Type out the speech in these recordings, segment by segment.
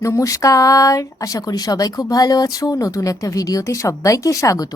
নমস্কার, আশা করি সবাই খুব ভালো আছো। নতুন একটা ভিডিওতে সবাইকে স্বাগত।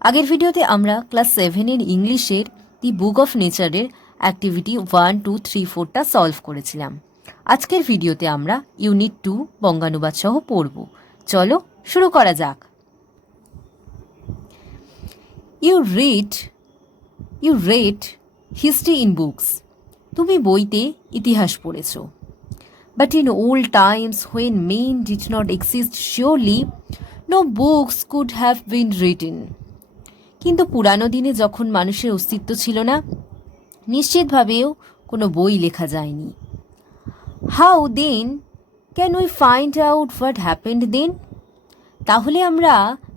আগের ভিডিওতে আমরা ক্লাস 7-এর ইংলিশের দি বুক অফ নেচারের অ্যাক্টিভিটি 1, 2, 3, 4টা সলভ করেছিলাম। আজকের ভিডিওতে আমরা ইউনিট 2 বঙ্গানুবাদ সহ পড়ব। চলো শুরু করা যাক। You read history in books. তুমি বইতে ইতিহাস পড়েছো। But in old times, when men did not exist surely, no books could have been written. কিন্তু পুরানো দিনে যখন মানুষের অস্তিত্ব ছিল না, নিশ্চিতভাবেও কোনো বই লেখা যায়নি। How then can we find out what happened then? তাহলে আমরা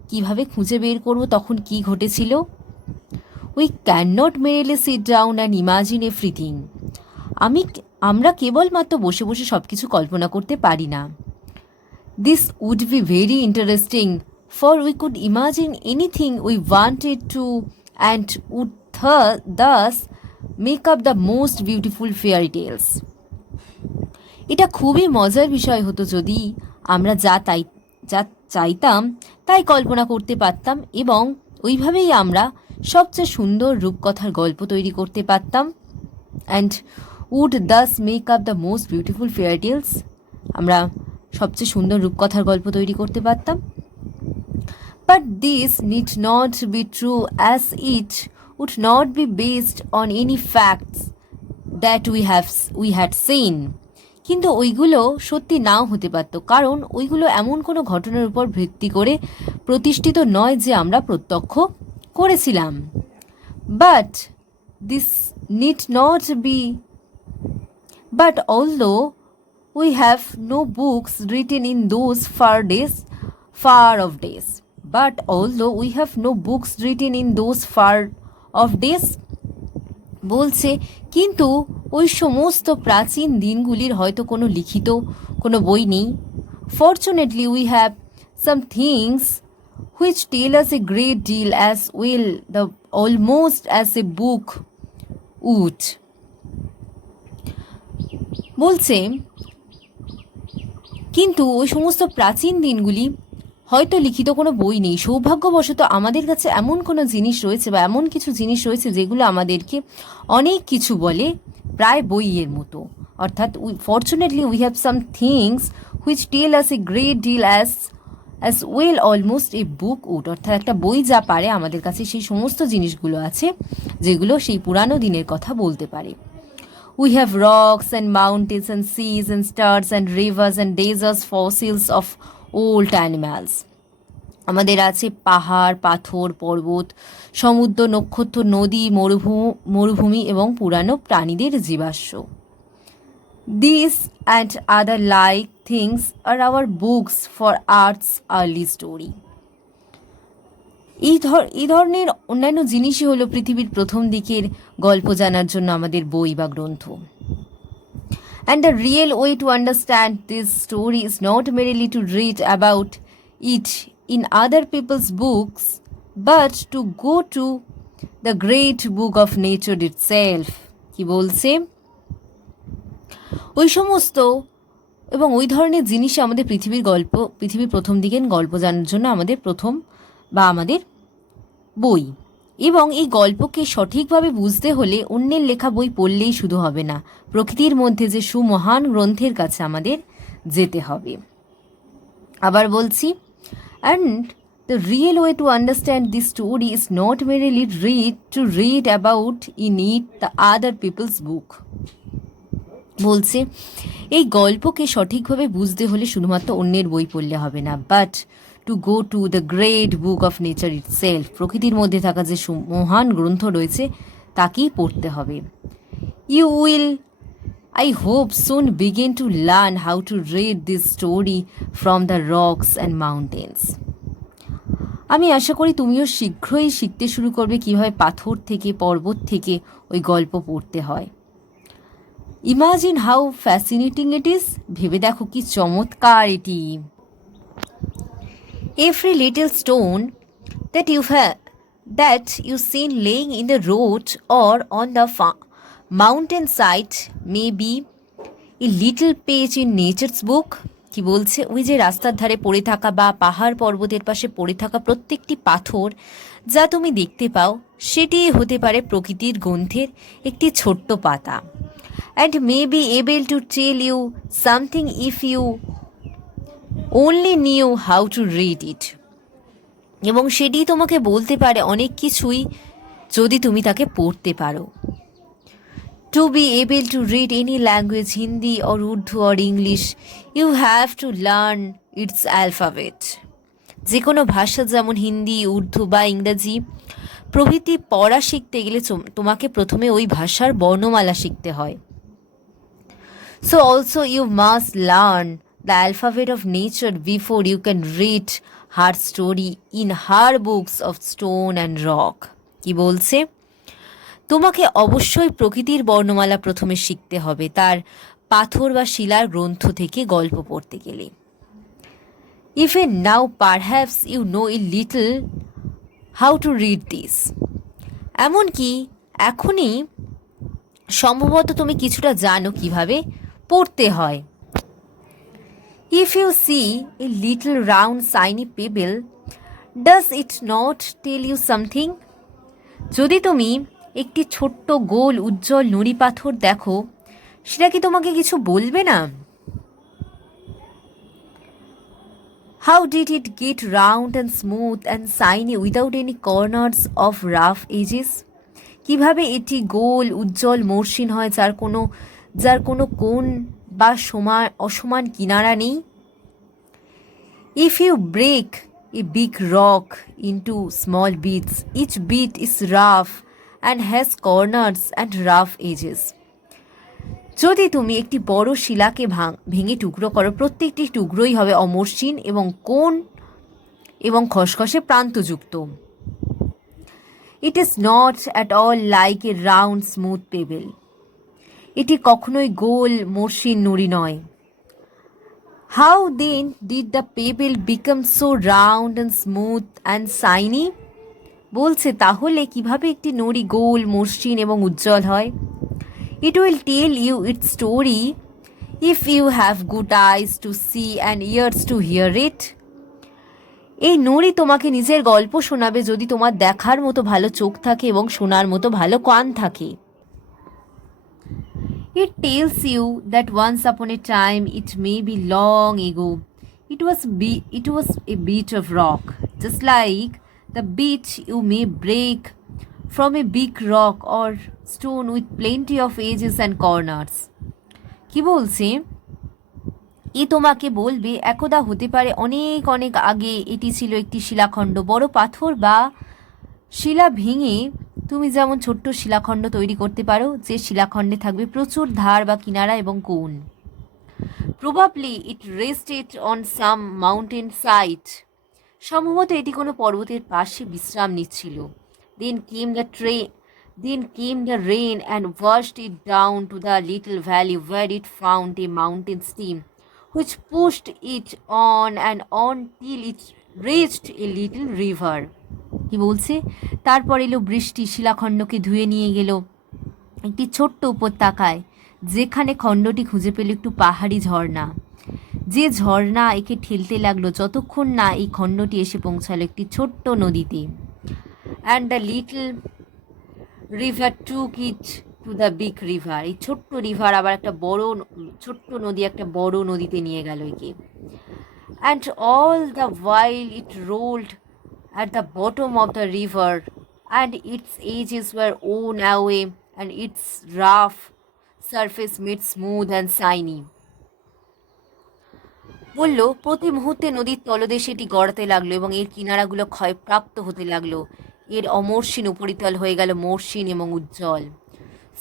কিভাবে খুঁজে বের করব তখন কি ঘটেছিল? We cannot merely sit down and imagine everything. আমরা কেবলমাত্র বসে বসে সব কিছু কল্পনা করতে পারি না। This would be very interesting, for we could imagine anything we wanted to and would thus make up the most beautiful fairy tales. এটা খুবই মজার বিষয় হতো যদি আমরা যা চাইতাম তাই কল্পনা করতে পারতাম এবং ওইভাবেই আমরা সবচেয়ে সুন্দর রূপকথার গল্প তৈরি করতে পারতাম। And would thus make up the most beautiful fairy tales. আমরা সবচেয়ে সুন্দর রূপকথার গল্প তৈরি করতে পারতাম। But this need not be true, as it would not be based on any facts that we had seen. কিন্তু ওইগুলো সত্যি নাও হতে পারত, কারণ ওইগুলো এমন কোনো ঘটনার উপর ভিত্তি করে প্রতিষ্ঠিত নয় যে আমরা প্রত্যক্ষ করেছিলাম। But this need not be But although we have no books written in those far off days, বলছে কিন্তু ওই সমস্ত প্রাচীন দিনগুলির হয়তো কোনো লিখিত কোনো বই নেই। Fortunately, we have some things which tell us a great deal as well, almost as a book would. বলছে কিন্তু ওই সমস্ত প্রাচীন দিনগুলি হয়তো লিখিত কোনো বই নেই। সৌভাগ্যবশত আমাদের কাছে এমন কোনো জিনিস রয়েছে বা এমন কিছু জিনিস রয়েছে যেগুলো আমাদেরকে অনেক কিছু বলে, প্রায় বইয়ের মতো। অর্থাৎ fortunately we have some things which tell us a great deal as well almost a book would. অর্থাৎ একটা বই যা পারে, আমাদের কাছে সেই সমস্ত জিনিসগুলো আছে যেগুলো সেই পুরানো দিনের কথা বলতে পারে। We have rocks and mountains and seas and stars and rivers and deserts, fossils of old animals. আমাদের আছে পাহাড়, পাথর, পর্বত, সমুদ্র, নক্ষত্র, নদী, মরুভূমি এবং পুরানো প্রাণীদের জীবাশ্ম। These and other like things are our books for Earth's early story. এই ধরনের অন্যান্য জিনিসই হলো পৃথিবীর প্রথম দিকের গল্প জানার জন্য আমাদের বই বা গ্রন্থ। And the real way to understand this story is not merely to read about it in other people's books, but to go to the great book of nature itself. কি বলছে? ওই সমস্ত এবং ওই ধরনের জিনিসই আমাদের পৃথিবীর প্রথম দিকের গল্প জানার জন্য আমাদের আমাদের বই। এবং এই গল্পকে সঠিকভাবে বুঝতে হলে অন্যের লেখা বই পড়লেই শুধু হবে না, প্রকৃতির মধ্যে যে সুমহান গ্রন্থের কাছে আমাদের যেতে হবে। আবার বলছি, and the real way to understand this story is not merely read about in it the other peoples book. বলছে এই গল্পকে সঠিকভাবে বুঝতে হলে শুধুমাত্র অন্যের বই পড়লে হবে না, but to go to the great book of nature itself. প্রকৃতির মধ্যে থাকা যে মহান গ্রন্থ রয়েছে তাকেই পড়তে হবে। You will, I hope, soon begin to learn how to read this story from the rocks and mountains. আমি আশা করি তুমিও শীঘ্রই শিখতে শুরু করবে কিভাবে পাথর থেকে, পর্বত থেকে ওই গল্প পড়তে হয়। Imagine how fascinating it is. ভেবে দেখো কি চমৎকার এটি। Every little stone that you seen laying in the road or on the mountain side may be a little page in nature's book. কি বলছে, ওই যে রাস্তার ধারে পড়ে থাকা বা পাহাড় পর্বতের পাশে পড়ে থাকা প্রত্যেকটি পাথর যা তুমি দেখতে পাও, সেটি হতে পারে প্রকৃতির গ্রন্থের একটি ছোট্ট পাতা, and may be able to tell you something if you only knew how to read it, এবং সেটি তোমাকে বলতে পারে অনেক কিছুই যদি তুমি তাকে পড়তে পারো। To be able to read any language, Hindi or Urdu or English, you have to learn its alphabet. যে কোনো ভাষা যেমন হিন্দি, উর্দু বা ইংরাজি প্রভৃতি পড়া শিখতে গেলে তোমাকে প্রথমে ওই ভাষার বর্ণমালা শিখতে হয়। So also you must learn the alphabet of nature before you can read her story in her books of stone and rock. কি বলছে, তোমাকে অবশ্যই প্রকৃতির বর্ণমালা প্রথমে শিখতে হবে তার পাথর বা শিলার গ্রন্থ থেকে গল্প পড়তে গেলে। Even now perhaps you know a little how to read this. এমনকি এখনই সম্ভবত তুমি কিছুটা জানো কিভাবে পড়তে হয়। If you see a little round shiny pebble, does it not tell you something? যদি তুমি একটি ছোট্ট গোল উজ্জ্বল নুড়ি পাথর দেখো, সেটা কি তোমাকে কিছু বলবে না? How did it get round and smooth and shiny without any corners of rough edges? কিভাবে এটি গোল উজ্জ্বল মসৃণ হয় যার কোনো কোণ বা অসমান কিনারা নেই? If you break a big rock into small bits, each bit is rough and has corners and rough edges. যদি তুমি একটি বড় শিলাকে ভেঙে টুকরো করো, প্রত্যেকটি টুকরোই হবে অমসৃণ এবং কোণ এবং খসখসে প্রান্তযুক্ত। It is not at all like a round smooth pebble. এটি কখনোই গোল মসৃণ নুড়ি নয়। How then did the pebble become so round and smooth and shiny? বলছে তাহলে কিভাবে একটি নুড়ি গোল মসৃণ এবং উজ্জ্বল হয়? It will tell you its story if you have good eyes to see and ears to hear it. এই নুড়ি তোমাকে নিজের গল্প শোনাবে যদি তোমার দেখার মতো ভালো চোখ থাকে এবং শোনার মতো ভালো কান থাকে। It tells you that once upon a time, it may be long ago, it was a bit of rock, just like the bit you may break from a big rock or stone with plenty of edges and corners. কি বলছে, এ তোমাকে বলবে একদা হতে পারে অনেক অনেক আগে এটি ছিল একটি শিলাখণ্ড, বড় পাথর বা শিলা ভেঙে তুমি যেমন ছোট্ট শিলাখণ্ড তৈরি করতে পারো, যে শিলাখণ্ডে থাকবে প্রচুর ধার বা কিনারা এবং কোণ। Probably it rested on some mountain side, সম্ভবত এটি কোনো পর্বতের পাশে বিশ্রাম নিচ্ছিল। Then came the rain and washed it down to the little valley where it found a mountain stream, which pushed it on and on till it reached a little river. কি বলছে, তারপর এলো বৃষ্টি, শিলাখণ্ডকে ধুয়ে নিয়ে গেল একটি ছোট্ট উপত্যকায়, যেখানে খণ্ডটি খুঁজে পেল একটু পাহাড়ি ঝর্ণা, যে ঝর্ণা একে ঠেলতে লাগলো যতক্ষণ না এই খণ্ডটি এসে পৌঁছালো একটি ছোট্ট নদীতে। And the little river took it to the big river, এই ছোট্ট রিভার আবার ছোট্ট নদী একটা বড় নদীতে নিয়ে গেল একে। And all the while it ruled at the bottom of the river, and its edges were worn away and its rough surface made smooth and shiny. বলল প্রতি মুহূর্তে নদীর তলদেশে এটি গড়াতে লাগলো এবং এর কিনারাগুলো ক্ষয়প্রাপ্ত হতে লাগলো, এর অমসৃণ উপরিতল হয়ে গেল মসৃণ এবং উজ্জ্বল।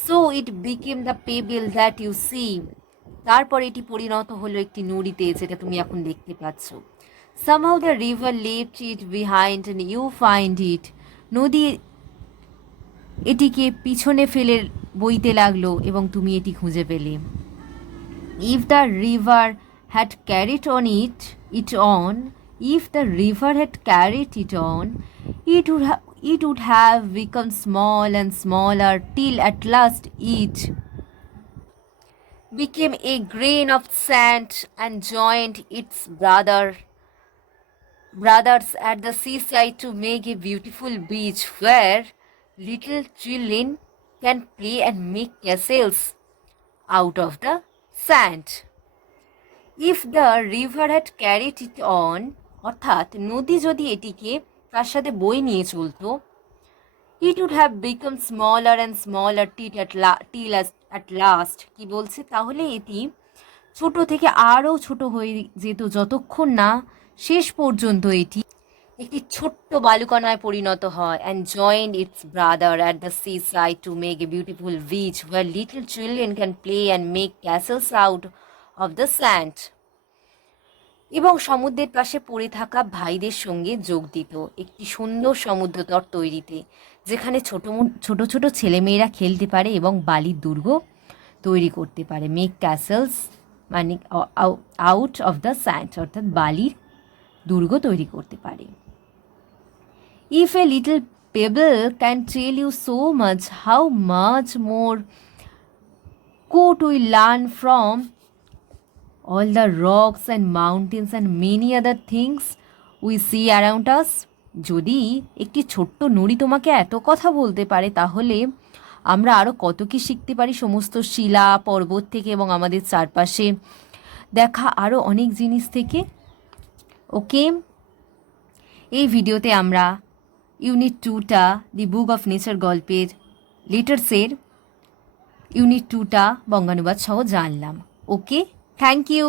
So it became the pebble that you see. তারপর এটি পরিণত হলো একটি নুড়িতে, যেটা তুমি এখন দেখতে পাচ্ছ। Somehow the river left it behind and you find it. নদী এটিকে পিছনে ফেলে বইতে লাগলো এবং তুমি এটি খুঁজে পেলে। If the river had carried it on, it would have become small and smaller till at last it became a grain of sand and joined its brothers at the seaside to make a beautiful beach where little children can play and make castles out of the sand. If the river had carried it on, অর্থাৎ নদী যদি এটিকে তার সাথে বয়ে নিয়ে চলতো, it would have become smaller and smaller till at last কি বলছে, তাহলে এটি ছোট থেকে আরও ছোট হয়ে যেত যতক্ষণ না শেষ পর্যন্ত এটি একটি ছোট্ট বালুকণায় পরিণত হয়, and joined its brother at the seaside to make a beautiful beach where little children can play and make castles out of the sand. এবং সমুদ্রের পাশে পড়ে থাকা ভাইদের সঙ্গে যোগ দিত একটি সুন্দর সমুদ্র তট তৈরিতে, যেখানে ছোট ছোট ছেলেমেয়েরা খেলতে পারে এবং বালির দুর্গ তৈরি করতে পারে। মেক ক্যাসেলস মানে আউট অফ দ্য স্যান্ড, অর্থাৎ বালির দুর্গ তৈরি করতে পারে। If a little pebble can tell you so much, how much more could we learn from all the rocks and mountains and many other things we see around us? যদি একটি ছোট্ট নুড়ি তোমাকে এত কথা বলতে পারে, তাহলে আমরা আরও কত কি শিখতে পারি সমস্ত শিলা পর্বত থেকে এবং আমাদের চারপাশে দেখা আরও অনেক জিনিস থেকে। ওকে, এই ভিডিওতে আমরা ইউনিট 2টা দি বুক অফ নেচার গল্পের লেটার্সের ইউনিট 2টা বঙ্গানুবাদ সহ জানলাম। ওকে, থ্যাংক ইউ।